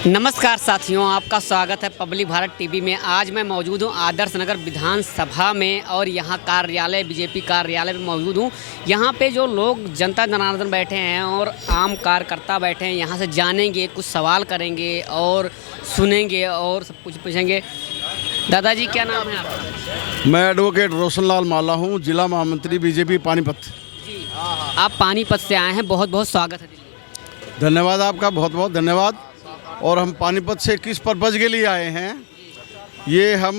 नमस्कार साथियों, आपका स्वागत है पब्लिक भारत टीवी में। आज मैं मौजूद हूँ आदर्श नगर विधानसभा में और यहाँ कार्यालय बीजेपी कार्यालय में मौजूद हूँ। यहाँ पे जो लोग जनता जनार्दन बैठे हैं और आम कार्यकर्ता बैठे हैं, यहाँ से जानेंगे, कुछ सवाल करेंगे और सुनेंगे और सब कुछ पूछेंगे। दादाजी क्या नाम है आपका? मैं एडवोकेट रोशन लाल माला हूँ, जिला महामंत्री बीजेपी पानीपत। जी, आप पानीपत से आए हैं, बहुत बहुत स्वागत है दिल्ली। धन्यवाद आपका, बहुत बहुत धन्यवाद। और हम पानीपत से किस पर्पज़ के लिए आए हैं, ये हम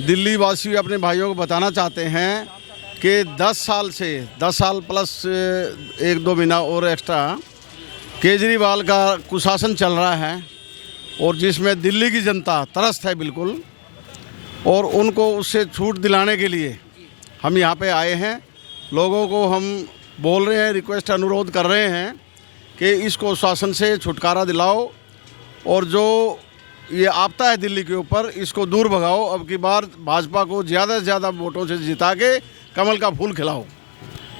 दिल्ली वासी अपने भाइयों को बताना चाहते हैं कि 10 साल प्लस 1-2 महीना और एक्स्ट्रा केजरीवाल का कुशासन चल रहा है और जिसमें दिल्ली की जनता त्रस्त है बिल्कुल, और उनको उससे छूट दिलाने के लिए हम यहाँ पे आए हैं। लोगों को हम बोल रहे हैं, रिक्वेस्ट अनुरोध कर रहे हैं कि इस कुशासन से छुटकारा दिलाओ और जो ये आपता है दिल्ली के ऊपर, इसको दूर भगाओ। अब की बार भाजपा को ज़्यादा से ज़्यादा वोटों से जिता के कमल का फूल खिलाओ।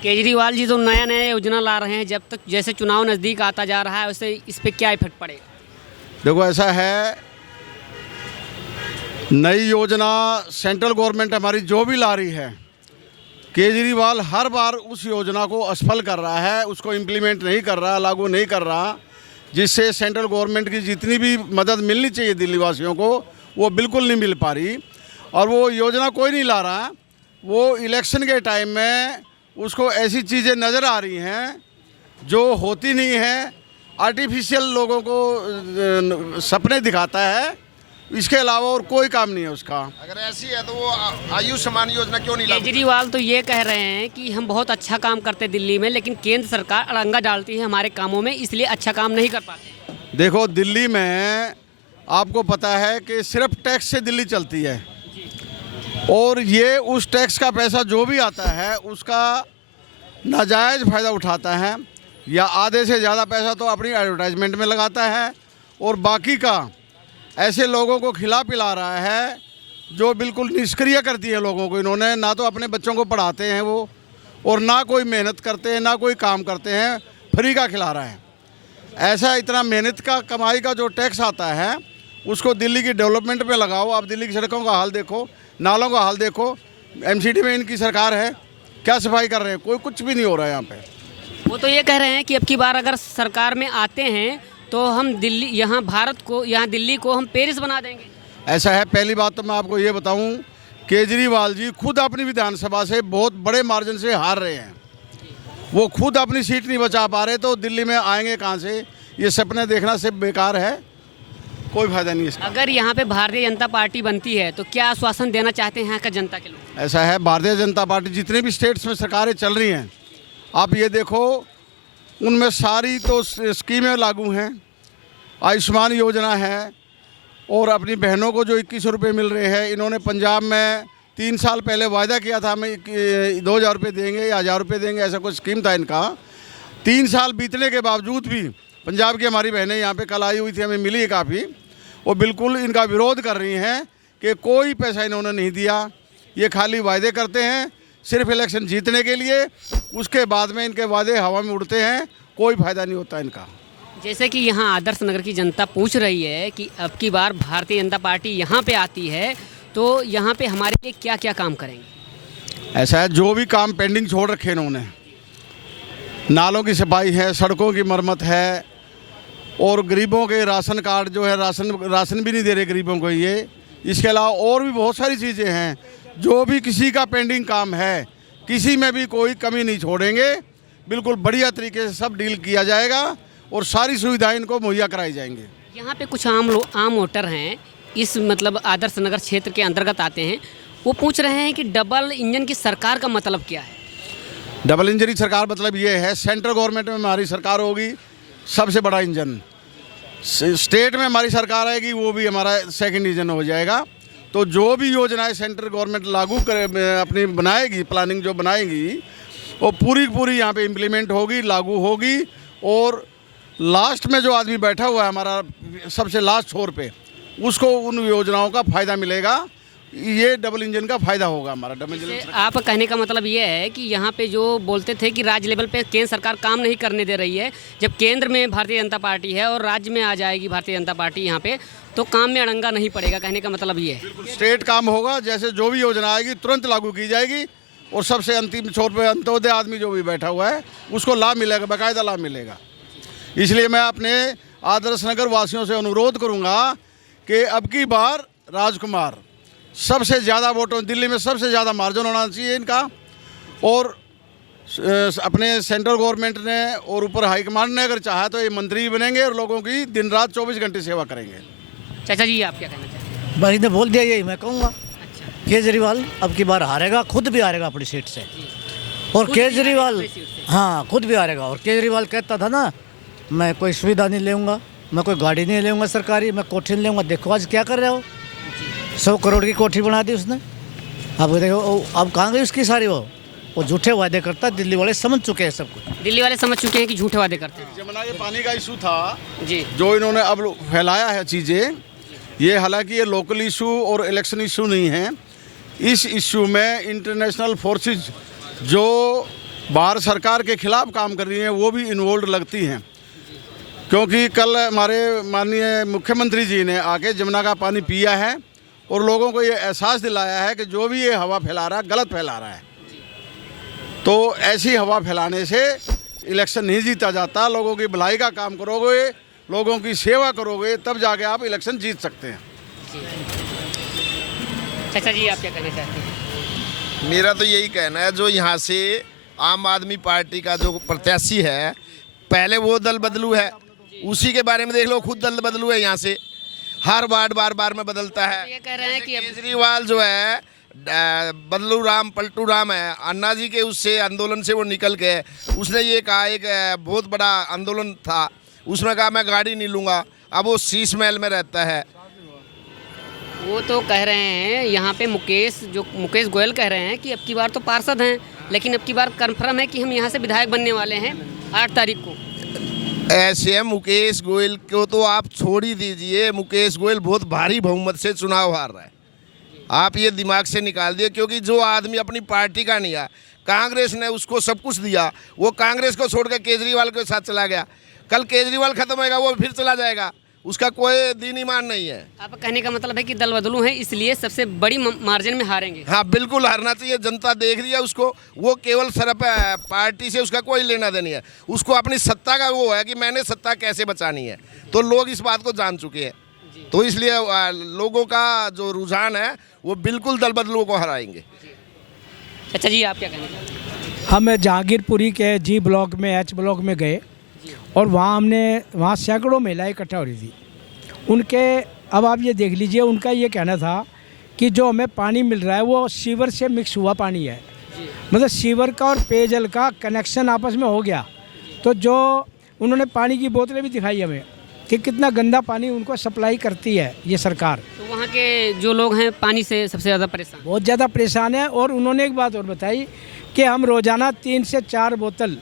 केजरीवाल जी तो नया नया योजना ला रहे हैं, जब तक जैसे चुनाव नज़दीक आता जा रहा है वैसे इस पर क्या इफेक्ट पड़ेगा? देखो, ऐसा है, नई योजना सेंट्रल गवर्नमेंट हमारी जो भी ला रही है, केजरीवाल हर बार उस योजना को असफल कर रहा है, उसको इम्प्लीमेंट नहीं कर रहा, लागू नहीं कर रहा, जिससे सेंट्रल गवर्नमेंट की जितनी भी मदद मिलनी चाहिए दिल्ली वासियों को वो बिल्कुल नहीं मिल पा रही। और वो योजना कोई नहीं ला रहा, वो इलेक्शन के टाइम में उसको ऐसी चीज़ें नज़र आ रही हैं जो होती नहीं है, आर्टिफिशियल लोगों को सपने दिखाता है, इसके अलावा और कोई काम नहीं है उसका। अगर ऐसी है तो वो आयुष्मान योजना क्यों नहीं लागू? केजरीवाल तो ये कह रहे हैं कि हम बहुत अच्छा काम करते दिल्ली में, लेकिन केंद्र सरकार अड़ंगा डालती है हमारे कामों में, इसलिए अच्छा काम नहीं कर पाते। देखो, दिल्ली में आपको पता है कि सिर्फ टैक्स से दिल्ली चलती है और ये उस टैक्स का पैसा जो भी आता है उसका नाजायज़ फ़ायदा उठाता है, या आधे से ज़्यादा पैसा तो अपनी एडवर्टाइजमेंट में लगाता है और बाकी का ऐसे लोगों को खिला पिला रहा है जो बिल्कुल निष्क्रिय करती है लोगों को। इन्होंने ना तो अपने बच्चों को पढ़ाते हैं वो, और ना कोई मेहनत करते हैं, ना कोई काम करते हैं, फ्री का खिला रहा है। ऐसा इतना मेहनत का कमाई का जो टैक्स आता है उसको दिल्ली की डेवलपमेंट में लगाओ। आप दिल्ली की सड़कों का हाल देखो, नालों का हाल देखो। एमसीडी में इनकी सरकार है, क्या सफाई कर रहे हैं? कोई कुछ भी नहीं हो रहा है यहाँ पे। वो तो ये कह रहे हैं कि अब की बार अगर सरकार में आते हैं तो हम दिल्ली, यहाँ भारत को, यहाँ दिल्ली को हम पेरिस बना देंगे। ऐसा है, पहली बात तो मैं आपको ये बताऊं, केजरीवाल जी खुद अपनी विधानसभा से बहुत बड़े मार्जिन से हार रहे हैं। वो खुद अपनी सीट नहीं बचा पा रहे, तो दिल्ली में आएंगे कहाँ से? ये सपने देखना सिर्फ बेकार है, कोई फायदा नहीं इसका। अगर यहाँ पे भारतीय जनता पार्टी बनती है तो क्या आश्वासन देना चाहते हैं यहाँ का जनता के लोग? ऐसा है, भारतीय जनता पार्टी जितने भी स्टेट्स में सरकारें चल रही हैं, आप ये देखो, उनमें सारी तो स्कीमें लागू हैं। आयुष्मान योजना है और अपनी बहनों को जो 21 रुपये मिल रहे हैं, इन्होंने पंजाब में 3 साल पहले वायदा किया था हमें 2000 रुपये देंगे या 1000 रुपये देंगे, ऐसा कुछ स्कीम था इनका। 3 साल बीतने के बावजूद भी पंजाब की हमारी बहनें यहाँ पे कल आई हुई थी, हमें मिली है काफ़ी, वो बिल्कुल इनका विरोध कर रही हैं कि कोई पैसा इन्होंने नहीं दिया। ये खाली वायदे करते हैं सिर्फ इलेक्शन जीतने के लिए, उसके बाद में इनके वादे हवा में उड़ते हैं, कोई फ़ायदा नहीं होता इनका। जैसे कि यहाँ आदर्श नगर की जनता पूछ रही है कि अब की बार भारतीय जनता पार्टी यहाँ पे आती है तो यहाँ पे हमारे लिए क्या क्या काम करेंगे? ऐसा है, जो भी काम पेंडिंग छोड़ रखे इन्होंने, नालों की सफाई है, सड़कों की मरम्मत है, और गरीबों के राशन कार्ड जो है, राशन भी नहीं दे रहे गरीबों को ये। इसके अलावा और भी बहुत सारी चीज़ें हैं, जो भी किसी का पेंडिंग काम है, किसी में भी कोई कमी नहीं छोड़ेंगे। बिल्कुल बढ़िया तरीके से सब डील किया जाएगा और सारी सुविधाएं इनको मुहैया कराई जाएंगी। यहाँ पे कुछ आम वोटर हैं, इस मतलब आदर्श नगर क्षेत्र के अंतर्गत आते हैं, वो पूछ रहे हैं कि डबल इंजन की सरकार का मतलब क्या है? डबल इंजन की सरकार मतलब ये है, सेंट्रल गवर्नमेंट में हमारी सरकार होगी सबसे बड़ा इंजन, स्टेट में हमारी सरकार आएगी वो भी हमारा सेकंड इंजन हो जाएगा। तो जो भी योजनाएं सेंट्रल गवर्नमेंट लागू करे, अपनी बनाएगी, प्लानिंग जो बनाएगी, वो पूरी यहाँ पे इम्प्लीमेंट होगी, लागू होगी। और लास्ट में जो आदमी बैठा हुआ है हमारा सबसे लास्ट छोर पे, उसको उन योजनाओं का फ़ायदा मिलेगा। ये डबल इंजन का फायदा होगा हमारा। डबल जैसे इंजन आप कहने का मतलब ये है कि यहाँ पे जो बोलते थे कि राज्य लेवल पे केंद्र सरकार काम नहीं करने दे रही है, जब केंद्र में भारतीय जनता पार्टी है और राज्य में आ जाएगी भारतीय जनता पार्टी यहाँ पे, तो काम में अड़ंगा नहीं पड़ेगा, कहने का मतलब ये है। स्टेट काम होगा, जैसे जो भी योजना आएगी तुरंत लागू की जाएगी और सबसे अंतिम छोर पे अंत्योदय आदमी जो भी बैठा हुआ है उसको लाभ मिलेगा, बाकायदा लाभ मिलेगा। इसलिए मैं अपने आदर्श नगर वासियों से अनुरोध करूंगा कि अब की बार राजकुमार सबसे ज़्यादा वोटों, दिल्ली में सबसे ज़्यादा मार्जिन होना चाहिए इनका, और अपने सेंट्रल गवर्नमेंट ने और ऊपर हाईकमांड ने अगर चाहा तो ये मंत्री बनेंगे और लोगों की दिन रात 24 घंटे सेवा करेंगे। चाचा जी आप क्या कहना चाहते हैं? भाई ने बोल दिया, यही मैं कहूँगा। अच्छा, केजरीवाल अब की बार हारेगा, खुद भी हारेगा अपनी सीट से। और खुद भी केजरीवाल, हारेगा अपनी सीट से। हाँ खुद भी हारेगा। और केजरीवाल कहता था ना, मैं कोई सुविधा नहीं लूँगा, मैं कोई गाड़ी नहीं लूँगा सरकारी, मैं कोठी नहीं लूँगा। देखो आज क्या कर रहे हो, 100 करोड़ की कोठी बना दी उसने। अब देखो अब कहाँ गई उसकी सारी, वो झूठे वादे करता। दिल्ली वाले समझ चुके हैं सब कुछ। दिल्ली वाले समझ चुके हैं कि झूठे वादे करते हैं। जमुना के पानी का इशू था जी, जो इन्होंने अब फैलाया है चीज़ें, ये हालांकि ये लोकल इशू और इलेक्शन इशू नहीं है। इस इशू में इंटरनेशनल फोर्सेस जो भारत सरकार के खिलाफ काम कर रही हैं वो भी इन्वॉल्व लगती हैं, क्योंकि कल हमारे माननीय मुख्यमंत्री जी ने आके जमुना का पानी पिया है और लोगों को ये एहसास दिलाया है कि जो भी ये हवा फैला रहा है गलत फैला रहा है। तो ऐसी हवा फैलाने से इलेक्शन नहीं जीता जाता। लोगों की भलाई का काम करोगे, लोगों की सेवा करोगे, तब जाके आप इलेक्शन जीत सकते हैं। चाचा जी आप क्या कहना चाहते हैं? मेरा तो यही कहना है, जो यहाँ से आम आदमी पार्टी का जो प्रत्याशी है, पहले वो दल बदलू है, उसी के बारे में देख लो, खुद दल बदलू है। यहाँ से हर वार्ड बार में बदलता है। ये कह रहे हैं कि केजरीवाल जो है बदलू राम पलटू राम है, अन्ना जी के उससे आंदोलन से वो निकल के उसने ये कहा, एक बहुत बड़ा आंदोलन था उसमें कहा मैं गाड़ी नहीं लूँगा। अब वो शीश महल में रहता है। वो तो कह रहे हैं यहाँ पे मुकेश गोयल कह रहे हैं कि अब की बार तो पार्षद हैं, लेकिन अब की बार कन्फर्म है कि हम यहाँ से विधायक बनने वाले हैं 8 तारीख को। ऐसे मुकेश गोयल को तो आप छोड़ ही दीजिए। मुकेश गोयल बहुत भारी बहुमत से चुनाव हार रहा है, आप ये दिमाग से निकाल दिए। क्योंकि जो आदमी अपनी पार्टी का नहीं है, कांग्रेस ने उसको सब कुछ दिया, वो कांग्रेस को छोड़कर केजरीवाल के साथ चला गया। कल केजरीवाल खत्म होएगा, वो फिर चला जाएगा, उसका कोई दीन ईमान नहीं है। आप कहने का मतलब है कि दल बदलू है, इसलिए सबसे बड़ी मार्जिन में हारेंगे। हाँ बिल्कुल हारना चाहिए, जनता देख रही है उसको। वो केवल सिर्फ पार्टी से उसका कोई लेना देनी है, उसको अपनी सत्ता का वो है कि मैंने सत्ता कैसे बचानी है। तो लोग इस बात को जान चुके हैं, तो इसलिए लोगों का जो रुझान है वो बिल्कुल दल बदलू को हराएंगे। अच्छा जी आप क्या कहना चाहते हैं? हम जहांगीरपुरी के जी ब्लॉक में H ब्लॉक में गए और वहाँ सैकड़ों महिलाएं इकट्ठा हो रही थी उनके। अब आप ये देख लीजिए, उनका ये कहना था कि जो हमें पानी मिल रहा है वो सीवर से मिक्स हुआ पानी है, मतलब सीवर का और पेयजल का कनेक्शन आपस में हो गया। तो जो उन्होंने पानी की बोतलें भी दिखाई हमें कि कितना गंदा पानी उनको सप्लाई करती है ये सरकार। तो वहाँ के जो लोग हैं पानी से सबसे ज़्यादा परेशान, बहुत ज़्यादा परेशान है। और उन्होंने एक बात और बताई कि हम रोज़ाना 3 से 4 बोतल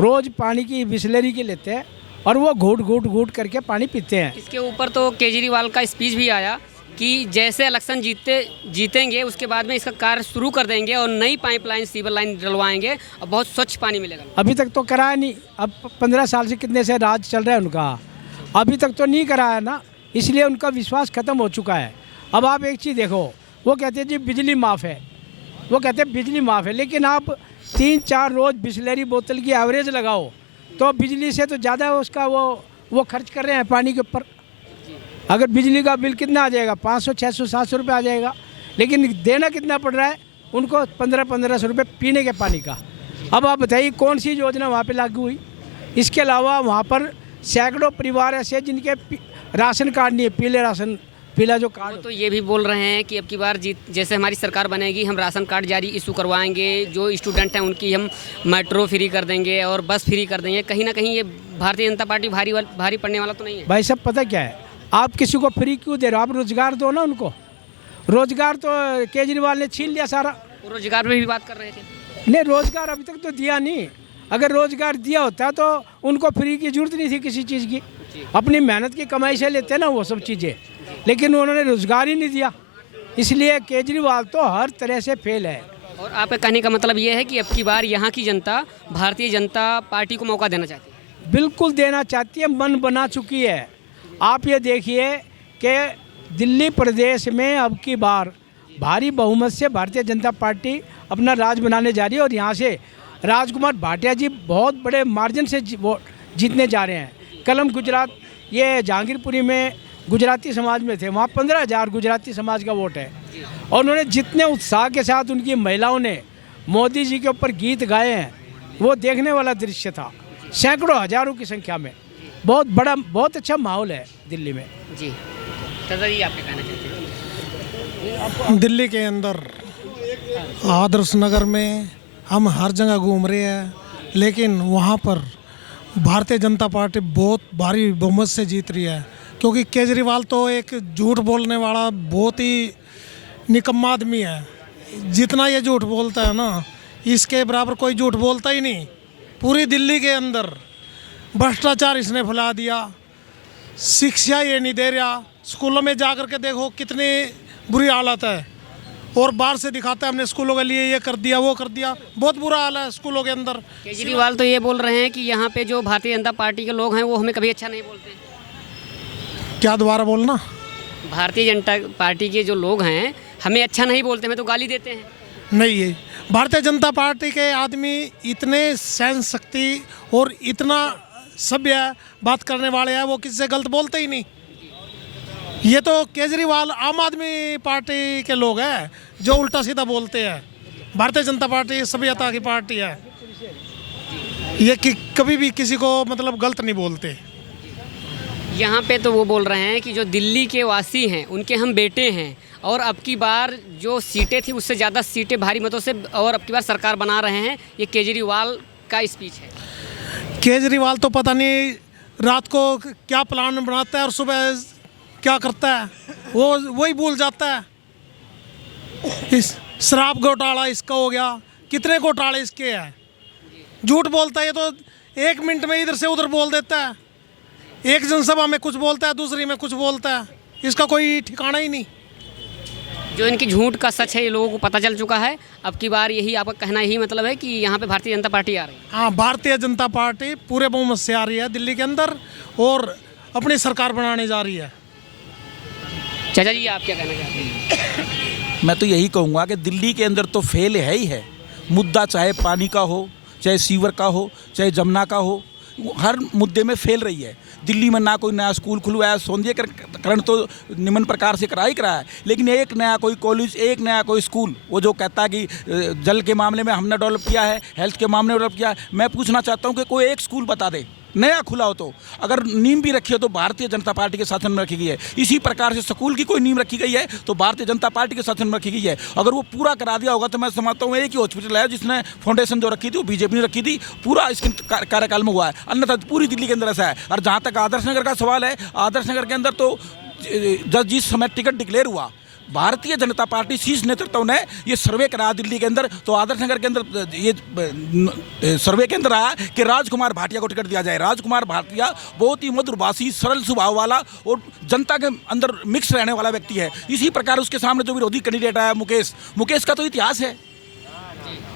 रोज़ पानी की बिसलेरी की लेते हैं और वो घूट करके पानी पीते हैं। इसके ऊपर तो केजरीवाल का स्पीच भी आया कि जैसे इलेक्शन जीतेंगे उसके बाद में इसका कार्य शुरू कर देंगे और नई पाइपलाइन सीवर लाइन डलवाएंगे और बहुत स्वच्छ पानी मिलेगा। अभी तक तो कराया नहीं, अब 15 साल से कितने से राज चल रहा है उनका, अभी तक तो नहीं कराया ना, इसलिए उनका विश्वास खत्म हो चुका है। अब आप एक चीज़ देखो, वो कहते हैं जी बिजली माफ़ है, वो कहते हैं बिजली माफ़ है, लेकिन आप 3-4 रोज़ बिस्लरी बोतल की एवरेज लगाओ तो बिजली से तो ज़्यादा उसका वो खर्च कर रहे हैं पानी के ऊपर। अगर बिजली का बिल कितना आ जाएगा, 500, 600, 700 रुपये आ जाएगा, लेकिन देना कितना पड़ रहा है उनको, 1500 रुपये पीने के पानी का। अब आप बताइए कौन सी योजना वहाँ पे लागू हुई। इसके अलावा वहाँ पर सैकड़ों परिवार ऐसे जिनके राशन कार्ड नहीं है, पीला जो कार्ड। तो ये भी बोल रहे हैं कि अब की बार जैसे हमारी सरकार बनेगी हम राशन कार्ड जारी इशू करवाएंगे, जो स्टूडेंट हैं उनकी हम मेट्रो फ्री कर देंगे और बस फ्री कर देंगे। कहीं ना कहीं ये भारतीय जनता पार्टी भारी पड़ने वाला तो नहीं है? भाई सब पता क्या है, आप किसी को फ्री क्यों दे रहे हो, आप रोजगार दो ना उनको। रोजगार तो केजरीवाल ने छीन लिया सारा। रोजगार में भी बात कर रहे थे। नहीं, रोजगार अभी तक तो दिया नहीं। अगर रोजगार दिया होता तो उनको फ्री की जरूरत नहीं थी किसी चीज़ की, अपनी मेहनत की कमाई से लेते ना वो सब चीज़ें, लेकिन उन्होंने रोजगार ही नहीं दिया। इसलिए केजरीवाल तो हर तरह से फेल है। और आपका कहने का मतलब ये है कि अब की बार यहाँ की जनता भारतीय जनता पार्टी को मौका देना चाहती है? बिल्कुल देना चाहती है, मन बना चुकी है। आप ये देखिए कि दिल्ली प्रदेश में अब की बार भारी बहुमत से भारतीय जनता पार्टी अपना राज बनाने जा रही है और यहाँ से राजकुमार भाटिया जी बहुत बड़े मार्जिन से वोट जीतने जा रहे हैं। कलम गुजरात, ये जहांगीरपुरी में गुजराती समाज में थे, वहाँ 15,000 गुजराती समाज का वोट है और उन्होंने जितने उत्साह के साथ उनकी महिलाओं ने मोदी जी के ऊपर गीत गाए हैं, वो देखने वाला दृश्य था। सैकड़ों हजारों की संख्या में बहुत अच्छा माहौल है दिल्ली में। जी दादा जी, आप क्या कहना चाहते हैं? दिल्ली के अंदर आदर्श नगर में हम हर जगह घूम रहे हैं, लेकिन वहाँ पर भारतीय जनता पार्टी बहुत भारी बहुमत से जीत रही है, क्योंकि केजरीवाल तो एक झूठ बोलने वाला बहुत ही निकम्मा आदमी है। जितना ये झूठ बोलता है ना, इसके बराबर कोई झूठ बोलता ही नहीं। पूरी दिल्ली के अंदर भ्रष्टाचार इसने फैला दिया, शिक्षा ये नहीं दे रहा, स्कूलों में जा कर के देखो कितनी बुरी हालत है, और बाहर से दिखाता है हमने स्कूलों के लिए ये कर दिया वो कर दिया। बहुत बुरा हाल है स्कूलों के अंदर। केजरीवाल तो ये बोल रहे हैं कि यहाँ पे जो भारतीय जनता पार्टी के लोग हैं वो हमें कभी अच्छा नहीं बोलते। क्या दोबारा बोलना? भारतीय जनता पार्टी के जो लोग हैं हमें अच्छा नहीं बोलते, हमें तो गाली देते हैं। नहीं, ये भारतीय जनता पार्टी के आदमी इतने सहन शक्ति और इतना सभ्य बात करने वाले हैं, वो किसी से गलत बोलते ही नहीं। ये तो केजरीवाल आम आदमी पार्टी के लोग हैं जो उल्टा सीधा बोलते हैं। भारतीय जनता पार्टी सभ्यता की पार्टी है, ये कि कभी भी किसी को मतलब गलत नहीं बोलते। यहाँ पे तो वो बोल रहे हैं कि जो दिल्ली के वासी हैं उनके हम बेटे हैं और अब की बार जो सीटें थी उससे ज़्यादा सीटें भारी मतों से और अब की बार सरकार बना रहे हैं। ये केजरीवाल का स्पीच है। केजरीवाल तो पता नहीं रात को क्या प्लान बनाता है और सुबह क्या करता है, वो वही भूल जाता है। इस शराब घोटाला इसका हो गया, कितने घोटाले इसके हैं। झूठ बोलता है ये तो, 1 मिनट में इधर से उधर बोल देता है। एक जनसभा में कुछ बोलता है, दूसरी में कुछ बोलता है, इसका कोई ठिकाना ही नहीं। जो इनकी झूठ का सच है ये लोगों को पता चल चुका है। अब की बार यही आपका कहना यही मतलब है कि यहाँ पे भारतीय जनता पार्टी आ रही है? हाँ, भारतीय जनता पार्टी पूरे बहुमत से आ रही है दिल्ली के अंदर और अपनी सरकार बनाने जा रही है। चाचा जी, आप क्या कहना चाहते हैं? मैं तो यही कहूँगा कि दिल्ली के अंदर तो फेल है ही है। मुद्दा चाहे पानी का हो, चाहे सीवर का हो, चाहे जमुना का हो, हर मुद्दे में फेल रही है। दिल्ली में ना कोई नया स्कूल खुलवाया, सौंदर्यीकरण तो निम्न प्रकार से कराया है, लेकिन एक नया कोई कॉलेज, एक नया कोई स्कूल, वो जो कहता है कि जल के मामले में हमने डेवलप किया है, हेल्थ के मामले में डेवलप किया है, मैं पूछना चाहता हूँ कि कोई एक स्कूल बता दे नया खुला हो। तो अगर नींव भी रखी हो तो भारतीय जनता पार्टी के शासन में रखी गई है। इसी प्रकार से स्कूल की कोई नींव रखी गई है तो भारतीय जनता पार्टी के शासन में रखी गई है। अगर वो पूरा करा दिया होगा तो मैं समझता हूँ एक ही हॉस्पिटल है जिसने फाउंडेशन जो रखी थी वो बीजेपी ने रखी थी, पूरा इसके कार्यकाल में हुआ है। अन्यथा पूरी दिल्ली के अंदर ऐसा है। और जहाँ तक आदर्श नगर का सवाल है, आदर्श नगर के अंदर तो जिस समय टिकट डिक्लेयर हुआ, भारतीय जनता पार्टी शीर्ष नेतृत्व ने ये सर्वे कराया दिल्ली के अंदर, तो आदर्श नगर के अंदर ये सर्वे के अंदर आया कि राजकुमार भाटिया को टिकट दिया जाए। राजकुमार भाटिया बहुत ही मधुरभाषी, सरल स्वभाव वाला और जनता के अंदर मिक्स रहने वाला व्यक्ति है। इसी प्रकार उसके सामने जो विरोधी कैंडिडेट आया मुकेश का तो इतिहास है।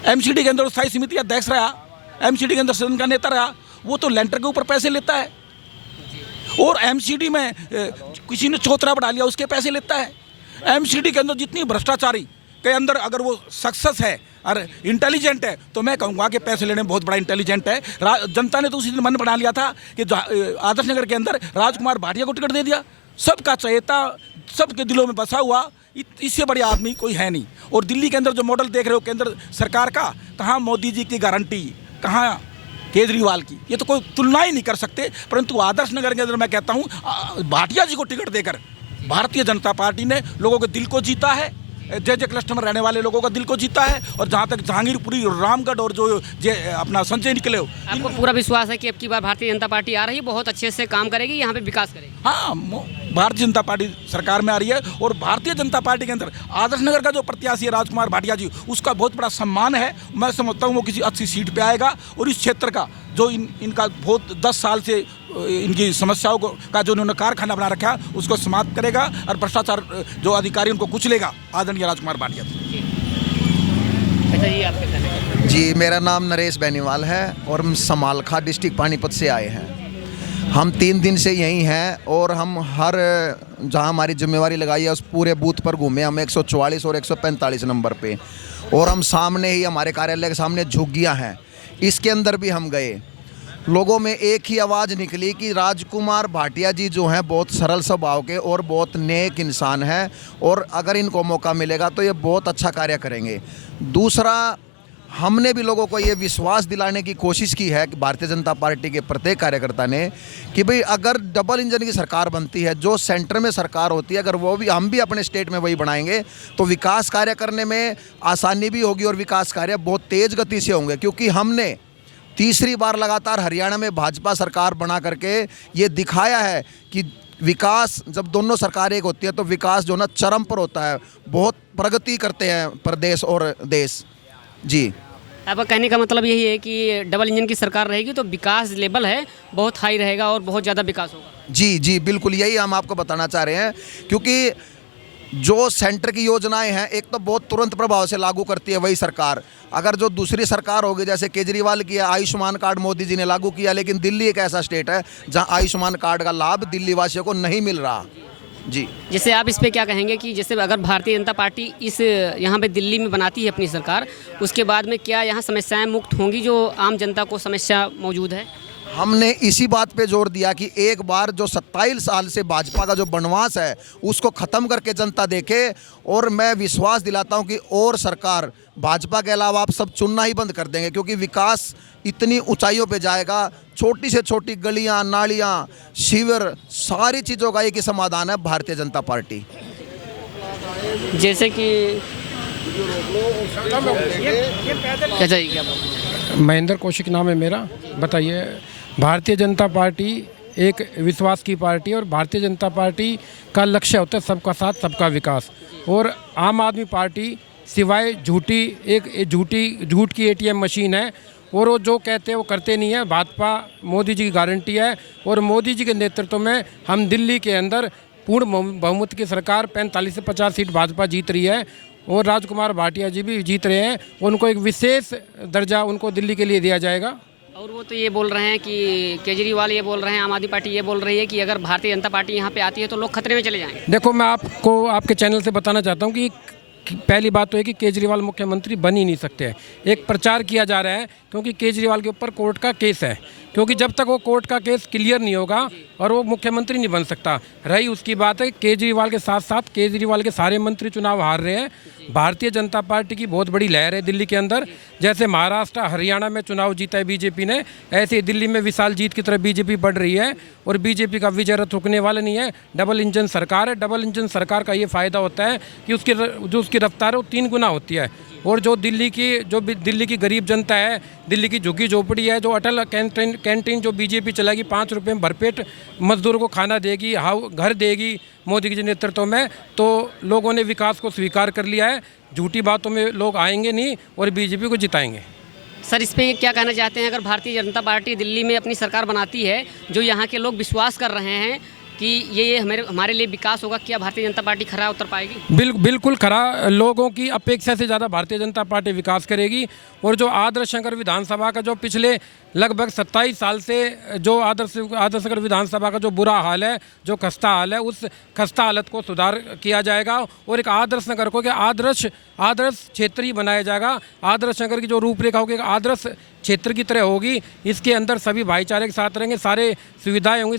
एमसीडी के अंदर स्थायी समिति अध्यक्ष रहा, एमसीडी के अंदर सदन का नेता रहा। वो तो लेंटर के ऊपर पैसे लेता है और एमसीडी में किसी ने चौतरा बढ़ा लिया उसके पैसे लेता है। एमसीडी के अंदर जितनी भ्रष्टाचारी के अंदर अगर वो सक्सेस है और इंटेलिजेंट है तो मैं कहूँगा कि पैसे लेने में बहुत बड़ा इंटेलिजेंट है। जनता ने तो उसी दिन मन बना लिया था कि आदर्श नगर के अंदर राजकुमार भाटिया को टिकट दे दिया। सबका चहेता, सबके दिलों में बसा हुआ, इससे बड़े आदमी कोई है नहीं। और दिल्ली के अंदर जो मॉडल देख रहे हो केंद्र सरकार का, कहाँ मोदी जी की गारंटी, कहाँ केजरीवाल की, ये तो कोई तुलना ही नहीं कर सकते। परंतु आदर्श नगर के अंदर मैं कहता हूँ भाटिया जी को टिकट देकर भारतीय जनता पार्टी ने लोगों के दिल को जीता है। जे क्लस्टर में रहने वाले लोगों का दिल को जीता है। और जहाँ तक जहांगीरपुरी, रामगढ़ और जो अपना संजय निकले हो, आपको पूरा विश्वास है कि अब की बार भारतीय जनता पार्टी आ रही है, बहुत अच्छे से काम करेगी, यहाँ पे विकास करेगी? हाँ, भारतीय जनता पार्टी सरकार में आ रही है और भारतीय जनता पार्टी के अंदर आदर्श नगर का जो प्रत्याशी है राजकुमार भाटिया जी, उसका बहुत बड़ा सम्मान है। मैं समझता हूँ वो किसी अच्छी सीट पे आएगा और इस क्षेत्र का जो इनका बहुत 10 साल से इनकी समस्याओं का जो उन्होंने कारखाना बना रखा है उसको समाप्त करेगा और भ्रष्टाचार जो अधिकारी उनको कुचलेगा आदरणीय राजकुमार भाटिया जी। अच्छा जी, आपके कहने जी, मेरा नाम नरेश बेनीवाल है और हम समालखा डिस्ट्रिक्ट पानीपत से आए हैं। हम 3 दिन से यहीं हैं और हम हर जहां हमारी जिम्मेवारी लगाई है उस पूरे बूथ पर घूमे। हम 144 और 145 नंबर पे, और हम सामने ही हमारे कार्यालय के सामने झुग्गियां हैं, इसके अंदर भी हम गए। लोगों में एक ही आवाज़ निकली कि राजकुमार भाटिया जी जो हैं बहुत सरल स्वभाव के और बहुत नेक इंसान हैं और अगर इनको मौका मिलेगा तो ये बहुत अच्छा कार्य करेंगे। दूसरा, हमने भी लोगों को ये विश्वास दिलाने की कोशिश की है कि भारतीय जनता पार्टी के प्रत्येक कार्यकर्ता ने कि भाई अगर डबल इंजन की सरकार बनती है, जो सेंटर में सरकार होती है, अगर वो भी हम भी अपने स्टेट में वही बनाएंगे तो विकास कार्य करने में आसानी भी होगी और विकास कार्य बहुत तेज़ गति से होंगे। क्योंकि हमने तीसरी बार लगातार हरियाणा में भाजपा सरकार बना करके ये दिखाया है कि विकास, जब दोनों सरकार एक होती है तो विकास जो ना चरम पर होता है, बहुत प्रगति करते हैं प्रदेश और देश। जी, आपका कहने का मतलब यही है कि डबल इंजन की सरकार रहेगी तो विकास लेवल है बहुत हाई रहेगा और बहुत ज़्यादा विकास होगा। जी जी, बिल्कुल यही हम आपको बताना चाह रहे हैं। क्योंकि जो सेंटर की योजनाएं हैं, एक तो बहुत तुरंत प्रभाव से लागू करती है वही सरकार। अगर जो दूसरी सरकार होगी, जैसे केजरीवाल की आयुष्मान कार्ड मोदी जी ने लागू किया, लेकिन दिल्ली एक ऐसा स्टेट है जहां आयुष्मान कार्ड का लाभ दिल्ली वासियों को नहीं मिल रहा। जी, जैसे आप इस पे क्या कहेंगे कि जैसे अगर भारतीय जनता पार्टी इस यहाँ पे दिल्ली में बनाती है अपनी सरकार, उसके बाद में क्या यहाँ समस्याएं मुक्त होंगी जो आम जनता को समस्या मौजूद है? हमने इसी बात पे जोर दिया कि एक बार जो 27 साल से भाजपा का जो बनवास है उसको ख़त्म करके जनता देखे, और मैं विश्वास दिलाता हूं कि और सरकार भाजपा के अलावा आप सब चुनना ही बंद कर देंगे। क्योंकि विकास इतनी ऊंचाइयों पे जाएगा, छोटी से छोटी गलियां, नालियां, शिविर, सारी चीज़ों का एक ही समाधान है भारतीय जनता पार्टी। जैसे कि अच्छा जी, क्या बोल महेंद्र कौशिक नाम है मेरा। बताइए, भारतीय जनता पार्टी एक विश्वास की पार्टी है और भारतीय जनता पार्टी का लक्ष्य होता है सबका साथ सबका विकास। और आम आदमी पार्टी सिवाय झूठ की ATM मशीन है और वो जो कहते हैं वो करते नहीं है। भाजपा मोदी जी की गारंटी है और मोदी जी के नेतृत्व में हम दिल्ली के अंदर पूर्ण बहुमत की सरकार 45 से 50 सीट भाजपा जीत रही है और राजकुमार भाटिया जी भी जीत रहे हैं। उनको एक विशेष दर्जा उनको दिल्ली के लिए दिया जाएगा। और वो तो ये बोल रहे हैं कि केजरीवाल ये बोल रहे हैं, आम आदमी पार्टी ये बोल रही है कि अगर भारतीय जनता पार्टी यहाँ पे आती है तो लोग खतरे में चले जाएंगे। देखो, मैं आपको आपके चैनल से बताना चाहता हूँ कि पहली बात तो है कि केजरीवाल मुख्यमंत्री बन ही नहीं सकते हैं। एक प्रचार किया जा रहा है क्योंकि केजरीवाल के ऊपर कोर्ट का केस है, क्योंकि जब तक वो कोर्ट का केस क्लियर नहीं होगा और वो मुख्यमंत्री नहीं बन सकता। रही उसकी बात है, केजरीवाल के साथ साथ केजरीवाल के सारे मंत्री चुनाव हार रहे हैं। भारतीय जनता पार्टी की बहुत बड़ी लहर है दिल्ली के अंदर। जैसे महाराष्ट्र, हरियाणा में चुनाव जीता है बीजेपी ने, ऐसे ही दिल्ली में विशाल जीत की तरफ बीजेपी बढ़ रही है और बीजेपी का विजय रथ रुकने वाला नहीं है। डबल इंजन सरकार है। डबल इंजन सरकार का ये फ़ायदा होता है कि उसकी रफ्तार है वो 3 गुना होती है। और जो दिल्ली की गरीब जनता है, दिल्ली की झुग्गी झोपड़ी है, जो अटल कैंटीन जो बीजेपी चलाएगी, 5 रुपये में भरपेट मजदूरों को खाना देगी, घर देगी मोदी के नेतृत्व में, तो लोगों ने विकास को स्वीकार कर लिया है। झूठी बातों में लोग आएंगे नहीं और बीजेपी को जिताएंगे। सर, इस पे क्या कहना चाहते हैं? अगर भारतीय जनता पार्टी दिल्ली में अपनी सरकार बनाती है, जो यहाँ के लोग विश्वास कर रहे हैं कि ये हमारे लिए विकास होगा, क्या भारतीय जनता पार्टी खरा उतर पाएगी? बिल्कुल खरा। लोगों की अपेक्षा से ज़्यादा भारतीय जनता पार्टी विकास करेगी। और जो आदर्श नगर विधानसभा का जो पिछले लगभग 27 साल से जो आदर्श नगर विधानसभा का जो बुरा हाल है, जो खस्ता हाल है, उस खस्ता हालत को सुधार किया जाएगा और एक आदर्श नगर को आदर्श क्षेत्र ही बनाया जाएगा। आदर्श नगर की जो रूपरेखा होगी, एक आदर्श क्षेत्र की तरह होगी। इसके अंदर सभी भाईचारे के साथ रहेंगे, सारे सुविधाएं होंगी,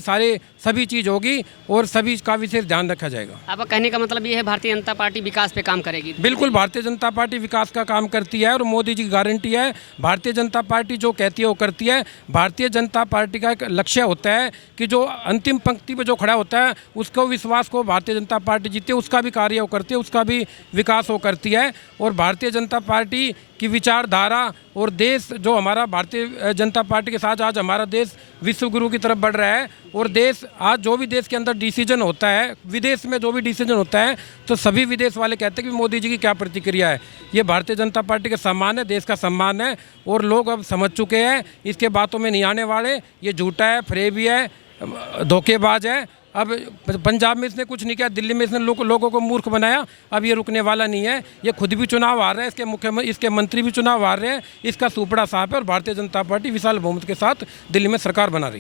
सभी चीज़ होगी और सभी का विशेष ध्यान रखा जाएगा। आपका कहने का मतलब ये है भारतीय जनता पार्टी विकास पे काम करेगी? बिल्कुल, भारतीय जनता पार्टी विकास का काम करती है और मोदी जी की गारंटी है। भारतीय जनता पार्टी जो कहती है वो करती है। भारतीय जनता पार्टी का एक लक्ष्य होता है कि जो अंतिम पंक्ति पे जो खड़ा होता है उसको विश्वास को भारतीय जनता पार्टी जीते, उसका भी कार्य वो करती है, उसका भी विकास वो करती है। और भारतीय जनता पार्टी की विचारधारा और देश जो हमारा भारतीय जनता पार्टी के साथ आज हमारा देश विश्व गुरु की तरफ बढ़ रहा है। और देश आज जो भी देश के अंदर डिसीजन होता है, विदेश में जो भी डिसीजन होता है, तो सभी विदेश वाले कहते हैं कि मोदी जी की क्या प्रतिक्रिया है। ये भारतीय जनता पार्टी का सम्मान है, देश का सम्मान है और लोग अब समझ चुके हैं, इसके बातों में नहीं आने वाले। ये झूठा है, फरेबी है, धोखेबाज है। अब पंजाब में इसने कुछ नहीं किया, दिल्ली में इसने लोगों को मूर्ख बनाया। अब ये रुकने वाला नहीं है। ये खुद भी चुनाव हार रहे हैं, इसके मंत्री भी चुनाव हार रहे हैं। इसका सुपड़ा साफ है और भारतीय जनता पार्टी विशाल बहुमत के साथ दिल्ली में सरकार बना रही है।